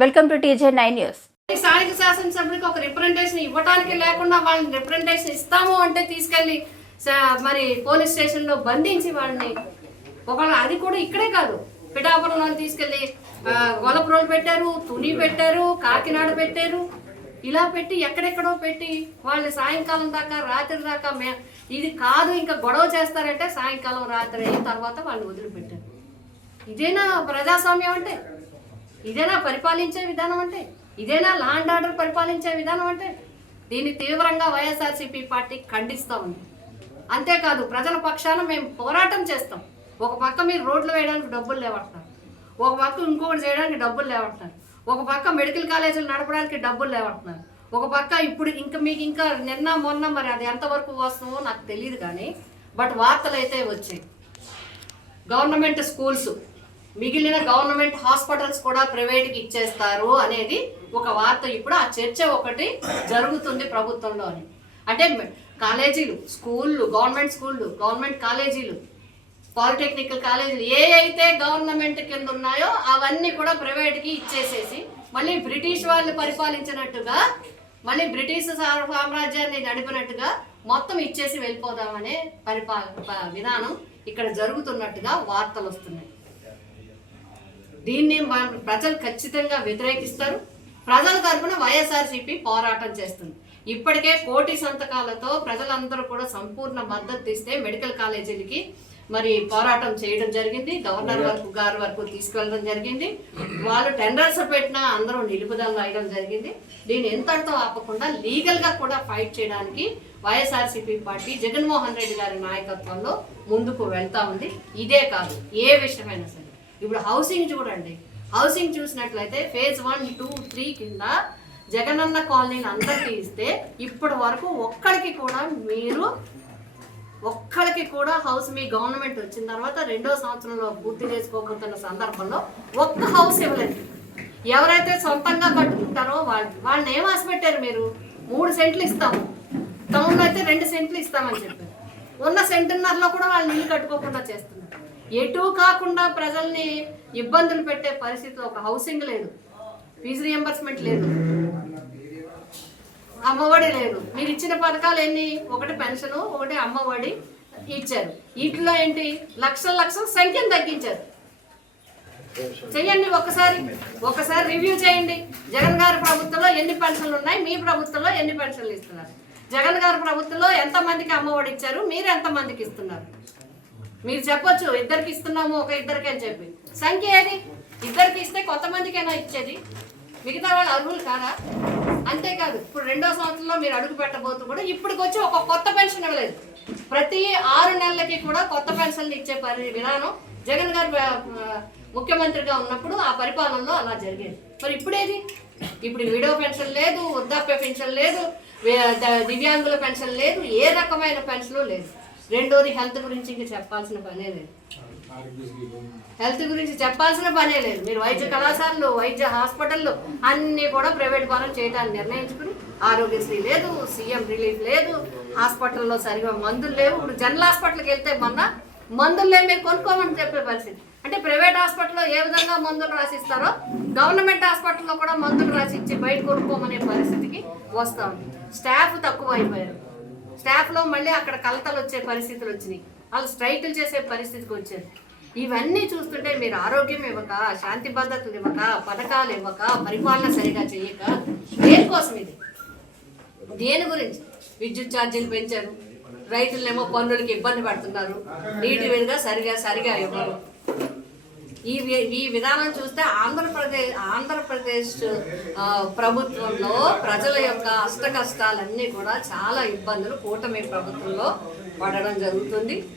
Welcome to TJ9 news. స్థానిక శాసనసభ్యుడికి ఒక representation ఇవ్వడానికి లేకుండా వాళ్ళని రిప్రజెంటేషన్ ఇస్తాము అంటే తీసుకెళ్లి మరి పోలీస్ స్టేషన్లో బంధించి వాళ్ళని ఒకవేళ అది కూడా ఇక్కడే కాదు, పిఠాపురంలో తీసుకెళ్లి గొల్లపురంలో పెట్టారు, తుని పెట్టారు, కాకినాడ పెట్టారు. ఇలా పెట్టి ఎక్కడెక్కడో పెట్టి వాళ్ళని సాయంకాలం దాకా రాత్రి దాకా ఇది కాదు ఇంకా గొడవ చేస్తారంటే సాయంకాలం రాత్రి అయిన తర్వాత వాళ్ళని వదిలిపెట్టారు. ఇదేనా ప్రజాస్వామ్యం అంటే? ఇదేనా పరిపాలించే విధానం అంటే? ఇదేనా లా అండ్ ఆర్డర్ పరిపాలించే విధానం అంటే? దీన్ని తీవ్రంగా వైఎస్ఆర్సీపీ పార్టీ ఖండిస్తూ ఉంది. అంతేకాదు ప్రజల పక్షాన మేము పోరాటం చేస్తాం. ఒక పక్క మీరు రోడ్లు వేయడానికి డబ్బులు లేవంటున్నారు, ఒక పక్క ఇంకొకటి చేయడానికి డబ్బులు లేవంటున్నారు, ఒక పక్క మెడికల్ కాలేజీలు నడపడానికి డబ్బులు లేవంటున్నారు, ఒక పక్క ఇప్పుడు మీకు ఇంకా నిన్న మొన్న మరి అది ఎంతవరకు వస్తుందో నాకు తెలియదు కానీ బట్ వార్తలు అయితే వచ్చాయి. గవర్నమెంట్ స్కూల్స్ మిగిలిన గవర్నమెంట్ హాస్పిటల్స్ కూడా ప్రైవేట్కి ఇచ్చేస్తారు అనేది ఒక వార్త. ఇప్పుడు ఆ చర్చ ఒకటి జరుగుతుంది ప్రభుత్వంలో అని. అంటే కాలేజీలు, స్కూళ్ళు, గవర్నమెంట్ స్కూళ్ళు, గవర్నమెంట్ కాలేజీలు, పాలిటెక్నికల్ కాలేజీలు ఏ అయితే గవర్నమెంట్ కింద ఉన్నాయో అవన్నీ కూడా ప్రైవేట్కి ఇచ్చేసేసి మళ్ళీ బ్రిటిష్ వాళ్ళు పరిపాలించినట్టుగా, మళ్ళీ బ్రిటిష్ సామ్రాజ్యాన్ని నడిపినట్టుగా మొత్తం ఇచ్చేసి వెళ్ళిపోదామనే విధానం ఇక్కడ జరుగుతున్నట్టుగా వార్తలు వస్తున్నాయి. దీన్ని ప్రజలు ఖచ్చితంగా వ్యతిరేకిస్తారు. ప్రజల తరఫున వైఎస్ఆర్సీపీ పోరాటం చేస్తుంది. ఇప్పటికే 1 కోటి సంతకాలతో ప్రజలందరూ కూడా సంపూర్ణ మద్దతు ఇస్తే మెడికల్ కాలేజీలకి మరి పోరాటం చేయడం జరిగింది. గవర్నర్ గారి వరకు తీసుకెళ్ళడం జరిగింది. వాళ్ళు టెండర్స్ పెట్టినా అందరూ నిలుపుదల రాయడం జరిగింది. దీన్ని ఎంతటితో ఆపకుండా లీగల్గా కూడా ఫైట్ చేయడానికి వైఎస్ఆర్సీపీ పార్టీ జగన్మోహన్ రెడ్డి గారి నాయకత్వంలో ముందుకు వెళ్తా ఉంది. ఇదే కాదు, ఏ విషయమైనా సరే. ఇప్పుడు హౌసింగ్ చూడండి, హౌసింగ్ చూసినట్లయితే ఫేజ్ 1, 2, 3 కింద జగనన్న కాలనీని అందరికీ ఇస్తే ఇప్పటి వరకు ఒక్కడికి కూడా హౌస్ మీ గవర్నమెంట్ వచ్చిన తర్వాత 2వ సంవత్సరంలో పూర్తి చేసుకోబోతున్న సందర్భంలో ఒక్క హౌస్ ఇవ్వలేదు. ఎవరైతే సొంతంగా కట్టుకుంటారో వాళ్ళని ఏం ఆశపెట్టారు మీరు? 3 సెంట్లు ఇస్తాము, టౌన్లో అయితే 2 సెంట్లు ఇస్తామని చెప్పారు. ఉన్న సెంటున్నరలో కూడా వాళ్ళు ఇల్లు కట్టుకోకుండా చేస్తున్నారు. ఎటు కాకుండా ప్రజల్ని ఇబ్బందులు పెట్టే పరిస్థితిలో ఒక హౌసింగ్ లేదు, ఫీజు రియంబర్స్మెంట్ లేదు, అమ్మఒడి లేదు. మీరు ఇచ్చిన పథకాలు ఎన్ని? ఒకటి పెన్షన్, ఒకటి అమ్మఒడి ఇచ్చారు. వీటిలో ఏంటి? లక్షల సంఖ్యను తగ్గించారు. చెయ్యండి, ఒకసారి రివ్యూ చేయండి. జగన్ గారి ప్రభుత్వంలో ఎన్ని పెన్షన్లు ఉన్నాయి, మీ ప్రభుత్వంలో ఎన్ని పెన్షన్లు ఇస్తున్నారు? జగన్ గారి ప్రభుత్వంలో ఎంతమందికి అమ్మఒడి ఇచ్చారు, మీరు ఎంతమందికి ఇస్తున్నారు? మీరు చెప్పొచ్చు 2కి ఇస్తున్నాము, ఒక 2కి అని చెప్పి. సంఖ్య ఏది? 2కి ఇస్తే కొంతమందికైనా ఇచ్చేది, మిగతా వాళ్ళు అర్హులు కాదా? అంతేకాదు ఇప్పుడు 2వ సంవత్సరంలో మీరు అడుగు పెట్టబోతూ కూడా ఇప్పటికి వచ్చి ఒక కొత్త పెన్షన్ ఇవ్వలేదు. ప్రతి 6 నెలలకి కూడా కొత్త పెన్షన్లు ఇచ్చే విధానం జగన్ గారు ముఖ్యమంత్రిగా ఉన్నప్పుడు ఆ పరిపాలనలో అలా జరిగేది. మరి ఇప్పుడేది? ఇప్పుడు విడో పెన్షన్ లేదు, వృద్ధాప్య పెన్షన్ లేదు, దివ్యాంగుల పెన్షన్ లేదు, ఏ రకమైన పెన్షన్ లేదు. రెండోది హెల్త్ గురించి ఇంకా చెప్పాల్సిన పనే లేదు. మీరు వైద్య కళాశాలలు, వైద్య హాస్పిటళ్ళు అన్నీ కూడా ప్రైవేట్ పరం చేయడానికి నిర్ణయించుకుని ఆరోగ్యశ్రీ లేదు, సీఎం రిలీఫ్ లేదు, హాస్పిటల్లో సరిగా మందులు లేవు. ఇప్పుడు జనరల్ హాస్పిటల్కి వెళ్తే మొన్న మందులు లేవు, మీరు కొనుక్కోమని చెప్పే పరిస్థితి. అంటే ప్రైవేట్ హాస్పిటల్లో ఏ విధంగా మందులు రాసిస్తారో గవర్నమెంట్ హాస్పిటల్లో కూడా మందులు రాసిచ్చి బయట కొనుక్కోమనే పరిస్థితికి వస్తూ ఉంది. స్టాఫ్ తక్కువ అయిపోయారు. స్టాఫ్లో మళ్ళీ అక్కడ కలతలు వచ్చే పరిస్థితులు వచ్చినాయి, వాళ్ళు స్ట్రైకులు చేసే పరిస్థితికి వచ్చారు. ఇవన్నీ చూస్తుంటే మీరు ఆరోగ్యం ఇవ్వక, శాంతి భద్రతలు ఇవ్వక, పథకాలు ఇవ్వక, పరిపాలన సరిగా చేయక, దేనికోసం ఇది? దేని గురించి? విద్యుత్ ఛార్జీలు పెంచారు, రైతులనేమో పన్నులకి ఇబ్బంది పడుతున్నారు, నీటి విధంగా సరిగా ఇవ్వరు. ఈ విధానం చూస్తే ఆంధ్రప్రదేశ్ ప్రభుత్వంలో ప్రజల యొక్క అష్ట కష్టాలన్నీ కూడా చాలా ఇబ్బందులు కూటమి ప్రభుత్వంలో పడడం జరుగుతుంది.